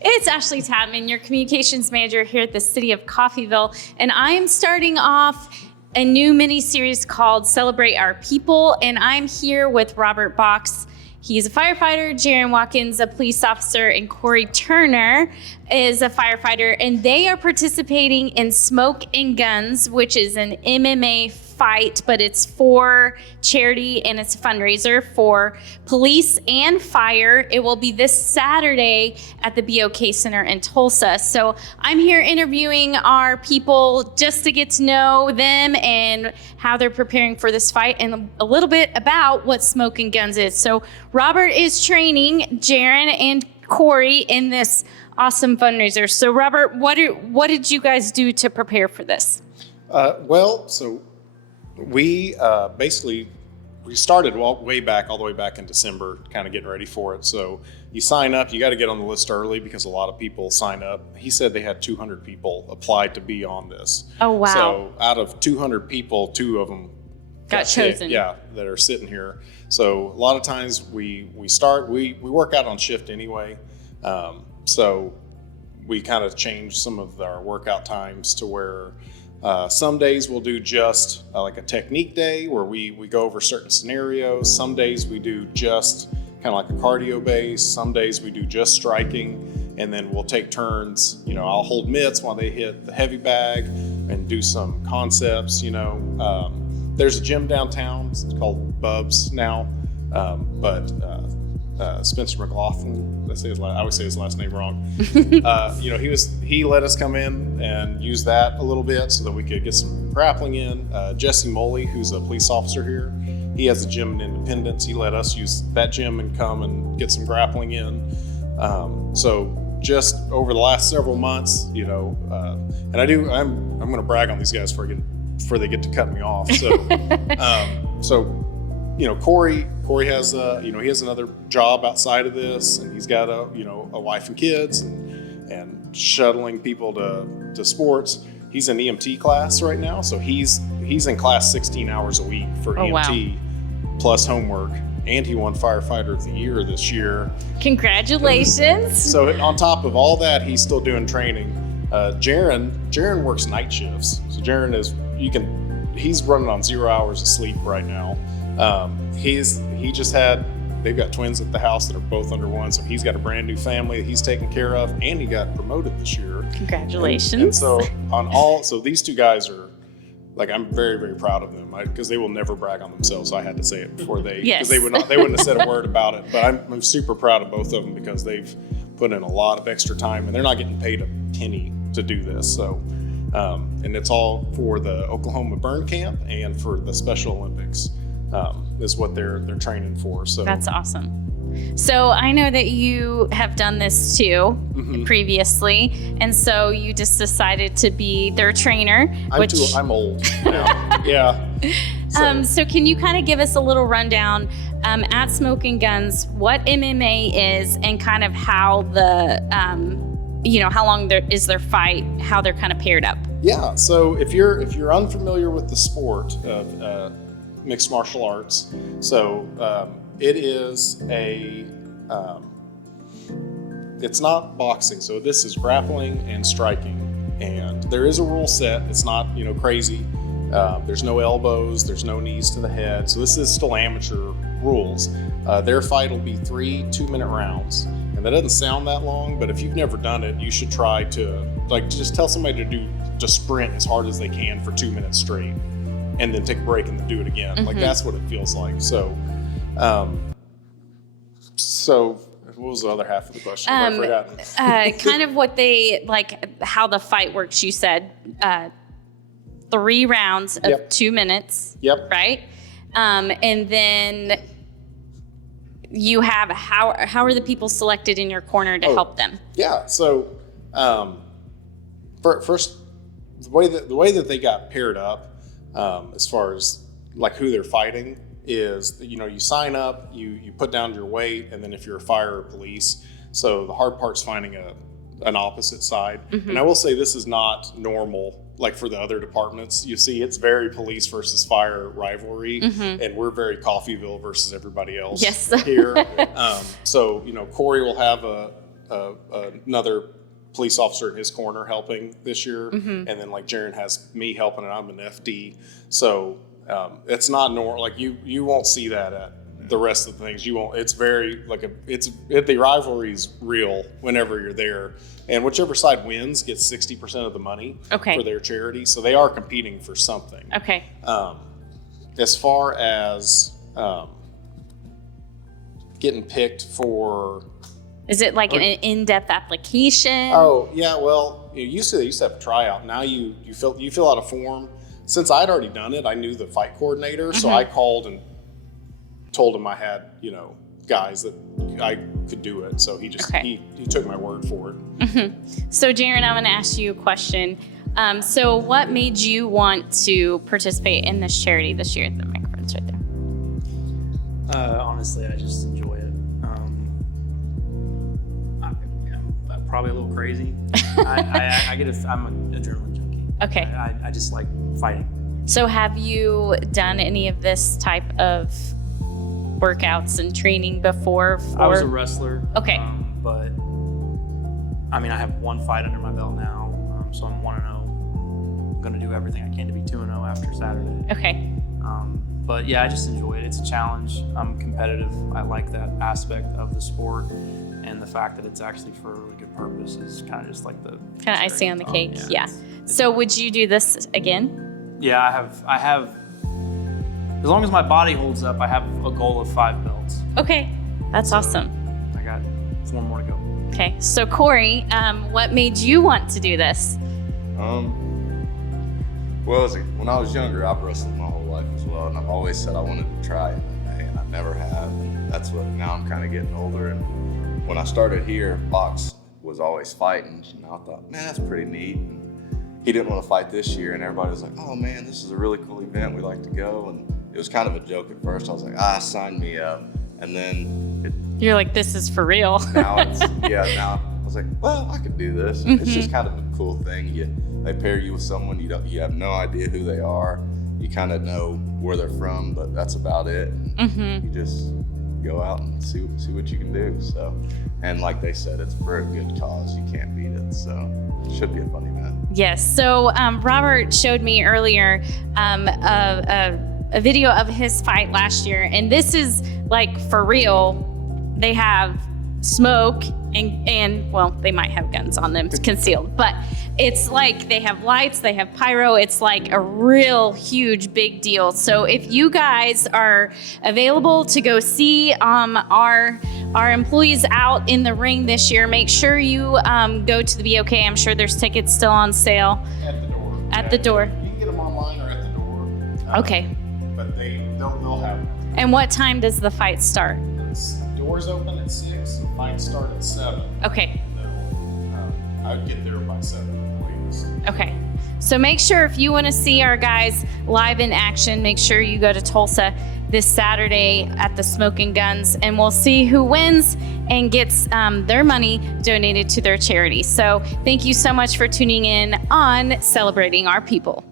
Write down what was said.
It's Ashley Tapman, your communications manager here at the city of Coffeyville, and I am starting off a new mini-series called Celebrate Our People, and I'm here with Robert Box. He's a firefighter, Jarin Watkins, a police officer, and Cory Turner is a firefighter, and they are participating in Smoke and Guns, which is an MMA fight, but it's for charity and it's a fundraiser for police and fire. It will be this Saturday at the BOK Center in Tulsa. So I'm here interviewing our people just to get to know them and how they're preparing for this fight and a little bit about what Smoke and Guns is. So Robert is training Jarin and Cory in this awesome fundraiser. So Robert, what did you guys do to prepare for this? We basically started way back, all the way back in December, kind of getting ready for it. So you sign up, you got to get on the list early because a lot of people sign up. He said they had 200 people applied to be on this. Oh, wow. So out of 200 people, 2 of them got chosen. Yeah, that are sitting here. So a lot of times we work out on shift anyway. So we kind of change some of our workout times to where some days we'll do just like a technique day where we go over certain scenarios. Some days we do just kind of like a cardio base. Some days we do just striking, and then we'll take turns. I'll hold mitts while they hit the heavy bag and do some concepts. There's a gym downtown. It's called Bubs now, but Spencer McLaughlin, I always say his last name wrong. He let us come in and use that a little bit so that we could get some grappling in. Jesse Moley, who's a police officer here, he has a gym in Independence. He let us use that gym and come and get some grappling in. So just over the last several months, and I'm going to brag on these guys before they get to cut me off. So, Cory has he has another job outside of this, and he's got a wife and kids and shuttling people to sports. He's in EMT class right now, so he's in class 16 hours a week for EMT plus homework, and he won Firefighter of the Year this year. Congratulations. So on top of all that, he's still doing training. Jarin works night shifts, so Jarin he's running on 0 hours of sleep right now. They've got twins at the house that are both under 1, so he's got a brand new family that he's taking care of, and he got promoted this year. Congratulations. And so these 2 guys are, I'm very, very proud of them because they will never brag on themselves. So I had to say it before because they wouldn't have said a word about it. But I'm super proud of both of them because they've put in a lot of extra time, and they're not getting paid a penny to do this. So, and it's all for the Oklahoma Burn Camp and for the Special Olympics. Is what they're training for. So that's awesome. So I know that you have done this too previously, and so you just decided to be their trainer. I'm old now. Yeah. So can you kind of give us a little rundown at Smoke and Guns what MMA is and kind of how the how long is their fight, how they're kind of paired up? Yeah. So if you're unfamiliar with the sport of mixed martial arts, so it is it's not boxing, so this is grappling and striking, and there is a rule set. It's not crazy. There's no elbows, there's no knees to the head, so this is still amateur rules. Their fight will be 3 2-minute rounds, and that doesn't sound that long, but if you've never done it, you should try to just tell somebody to sprint as hard as they can for 2 minutes straight, and then take a break and then do it again. That's what it feels like. So what was the other half of the question? I've forgotten. Kind of what they how the fight works. You said 3 rounds of 2 minutes. Yep. Right. And then you have how are the people selected in your corner to help them? Yeah. So first, the way that they got paired up. As far as who they're fighting is, you sign up, you put down your weight, and then if you're a fire or police, so the hard part's finding an opposite side. And I will say this is not normal for the other departments. You see, it's very police versus fire rivalry, and we're very Coffeyville versus everybody else here. So Cory will have another police officer in his corner helping this year, and then like Jarin has me helping, and I'm an FD. So it's not normal. Like you won't see that at the rest of the things. You won't. It's very like the rivalry's real whenever you're there, and whichever side wins gets 60% of the money for their charity. So they are competing for something. Okay. As far as getting picked for. Is it like an in-depth application? Oh yeah, well, they used to have a tryout. Now you fill out a form. Since I'd already done it, I knew the fight coordinator, so I called and told him I had guys that I could do it. So he just he took my word for it. So Jarin, I'm going to ask you a question. So what made you want to participate in this charity this year? The microphone's right there. Honestly, I just enjoy it. I'm probably a little crazy. I'm an adrenaline junkie. Okay. I just like fighting. So have you done any of this type of workouts and training before? I was a wrestler. Okay. But I mean, I have one fight under my belt now, so I'm 1-0. I'm going to do everything I can to be 2-0 after Saturday. Okay. But yeah, I just enjoy it. It's a challenge. I'm competitive. I like that aspect of the sport, and the fact that it's actually for a really good purpose is kind of just like the icing on the cake. Yeah. It's So would you do this again? Yeah, I have. As long as my body holds up, I have a goal of 5 belts. Okay, that's awesome. I got 4 more to go. Okay, so Cory, what made you want to do this? Well, when I was younger, I've wrestled my whole life as well, and I've always said I wanted to try MMA, and I never have. And that's what, now I'm kind of getting older, and when I started here, Box was always fighting, and I thought, man, that's pretty neat. And he didn't want to fight this year, and everybody was like, oh man, this is a really cool event, we like to go. And it was kind of a joke at first. I was like, sign me up. And then You're like, this is for real. now I was like, well, I could do this. It's just kind of a cool thing. They pair you with someone you have no idea who they are. You kind of know where they're from, but that's about it. And you just go out and see what you can do. So, and like they said, it's for a good cause. You can't beat it. So it should be a fun event. Yes. So Robert showed me earlier a video of his fight last year, and this is like for real. They have smoke and well, they might have guns on them concealed, but it's like they have lights, they have pyro. It's like a real huge big deal. So if you guys are available to go see our employees out in the ring this year, make sure you go to the BOK. I'm sure there's tickets still on sale. At the door. At the door. You can get them online or at the door. Okay. But they'll have them. And what time does the fight start? Doors open at 6, and fights start at 7. Okay. I would get there by 7 latest. Okay. So make sure if you want to see our guys live in action, make sure you go to Tulsa this Saturday at the Smoking Guns, and we'll see who wins and gets their money donated to their charity. So thank you so much for tuning in on Celebrating Our People.